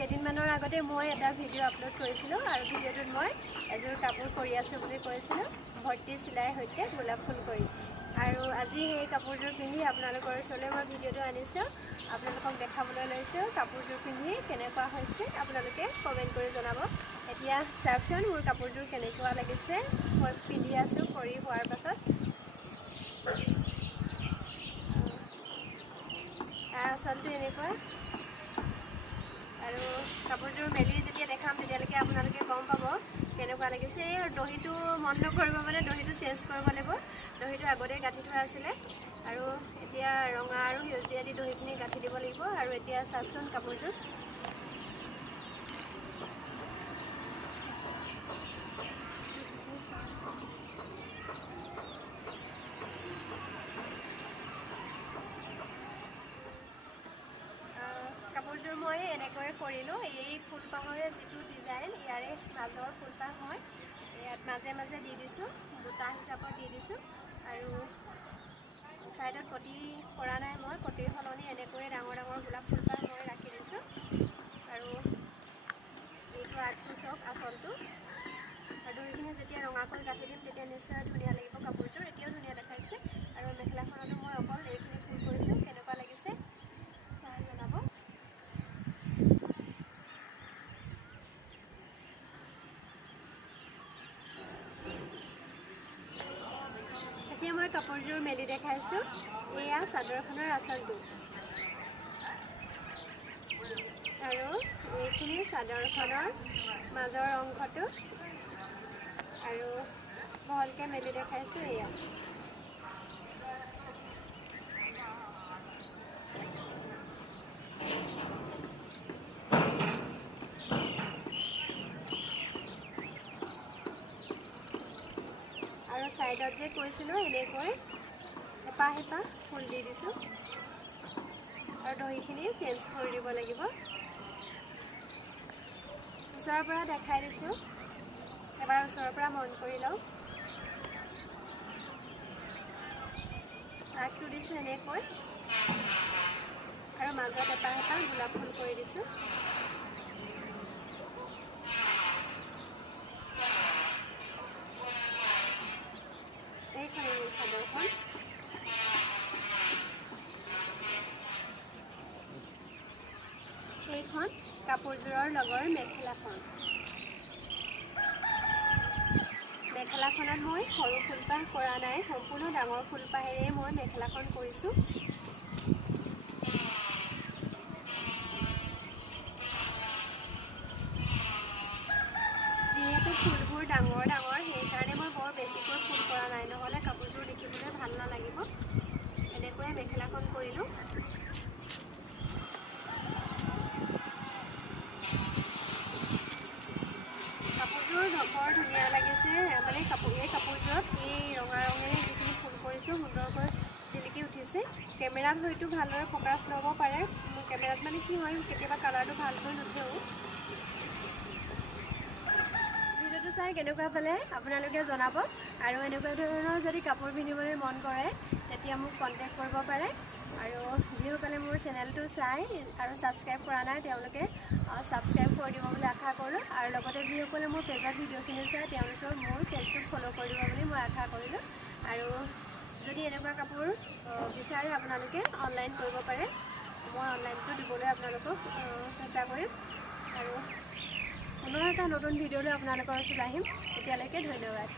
কেইদিনমানৰ আগতে মই এটা ভিডিঅ' আপলোড কৰিছিলোঁ আৰু ভিডিঅ'টোত মই এযোৰ কাপোৰ কৰি আছোঁ বুলি কৈছিলোঁ ভৰ্তি চিলাই সৈতে গোলাপ ফুল কৰি আৰু আজি সেই কাপোৰযোৰ পিন্ধি আপোনালোকৰ ওচৰলৈ মই ভিডিঅ'টো আনিছোঁ আপোনালোকক দেখাবলৈ লৈছোঁ কাপোৰযোৰ পিন্ধি কেনেকুৱা হৈছে আপোনালোকে কমেণ্ট কৰি জনাব এতিয়া চাওকচোন মোৰ কাপোৰযোৰ কেনেকুৱা লাগিছে মই পিন্ধি আছোঁ কৰি হোৱাৰ পাছত আচলতে এনেকুৱা আৰু কাপোৰযোৰ মেলি যেতিয়া দেখাম তেতিয়ালৈকে আপোনালোকে গম পাব কেনেকুৱা লাগিছে আৰু দহিটো মন নকৰিব মানে দহিটো চেঞ্জ কৰিব লাগিব দহিটো আগতে গাঁঠি থোৱা আছিলে আৰু এতিয়া ৰঙা আৰু সেউজীয়া দি দহিখিনি গাঁঠি দিব লাগিব আৰু এতিয়া চাওকচোন কাপোৰযোৰ কাপোৰযোৰ মই এনেকৈ কৰিলোঁ এই ফুলপাহৰে যিটো ডিজাইন ইয়াৰে মাজৰ ফুলপাহ মই ইয়াত মাজে মাজে দি দিছোঁ বুটা হিচাপত দি দিছোঁ আৰু ছাইডত পটি কৰা নাই মই পটিৰ সলনি এনেকৈ ডাঙৰ ডাঙৰ গোলাপ ফুলপাহ মই ৰাখি দিছোঁ আৰু এইটো আগটো চাওক আচলটো আৰু দহিখিনি যেতিয়া ৰঙাকৈ গাঁঠি দিম তেতিয়া নিশ্চয় ধুনীয়া লাগিব কাপোৰযোৰ এতিয়াও ধুনীয়া দেখাইছে আৰু মেখেলাখনতো মই অকল এইখিনি ফুল কৰিছোঁ কেনেকুৱা লাগিছে চাই জনাব এতিয়া মই কাপোৰযোৰ মেলি দেখাইছোঁ এয়া চাদৰখনৰ আঁচলটো আৰু এইখিনি চাদৰখনৰ মাজৰ অংশটো আৰু ভালকৈ মেলি দেখাইছোঁ এয়া আৰু ছাইডত যে কৈছিলোঁ এনেকৈ হেঁপাহ হেঁপাহ ফুল দি দিছোঁ আৰু দহিখিনি চেঞ্জ কৰি দিব লাগিব ওচৰৰ পৰা দেখাই দিছোঁ এবাৰ ওচৰৰ পৰা মন কৰি লওঁ আগটো দিছোঁ এনেকৈ আৰু মাজত হেঁপাহ হেঁপাহ গোলাপ ফুল কৰি দিছোঁ এইখনেই মোৰ চাদৰখন এইখন কাপোৰযোৰৰ লগৰ মেখেলাখনত মই সৰু ফুলপাহ কৰা নাই সম্পূৰ্ণ ডাঙৰ ফুলপাহেৰে মই মেখেলাখন কৰিছোঁ যিহেতু ফুলবোৰ ডাঙৰ ডাঙৰ সেইকাৰণে মই বৰ বেছিকৈ ফুল কৰা নাই নহ'লে কাপোৰযোৰ দেখিবলৈ ভাল নালাগিব এনেকৈয়ে মেখেলাখন কৰিলোঁ কাপোৰযোৰ বৰ ধুনীয়া লাগিছে মানে এই কাপোৰযোৰত এই ৰঙা ৰঙেৰে যিখিনি ফুল কৰিছোঁ সুন্দৰকৈ জিলিকি উঠিছে কেমেৰাত হয়তো ভালদৰে ফ'কাছ ল'ব পাৰে মোৰ কেমেৰাত মানে কি হয় কেতিয়াবা কালাৰটো ভালকৈ নুঠেও ভিডিঅ'টো চাই কেনেকুৱা পালে আপোনালোকে জনাব আৰু এনেকুৱা ধৰণৰ যদি কাপোৰ পিন্ধিবলৈ মন কৰে তেতিয়া মোক কণ্টেক্ট কৰিব পাৰে আৰু যিসকলে মোৰ চেনেলটো চাই আৰু ছাবস্ক্ৰাইব কৰা নাই তেওঁলোকে ছাবস্ক্ৰাইব কৰি দিব বুলি আশা কৰোঁ আৰু লগতে যিসকলে মোৰ পেজত ভিডিঅ'খিনি চাই তেওঁলোকেও মোৰ পেজটোক ফ'ল' কৰি দিব বুলি মই আশা কৰিলোঁ আৰু যদি এনেকুৱা কাপোৰ বিচাৰে আপোনালোকে অনলাইন কৰিব পাৰে। মই অনলাইনটো দিবলৈ আপোনালোকক চেষ্টা কৰিম আৰু পুনৰ এটা নতুন ভিডিঅ'লৈ আপোনালোকৰ ওচৰত আহিম। এতিয়ালৈকে ধন্যবাদ।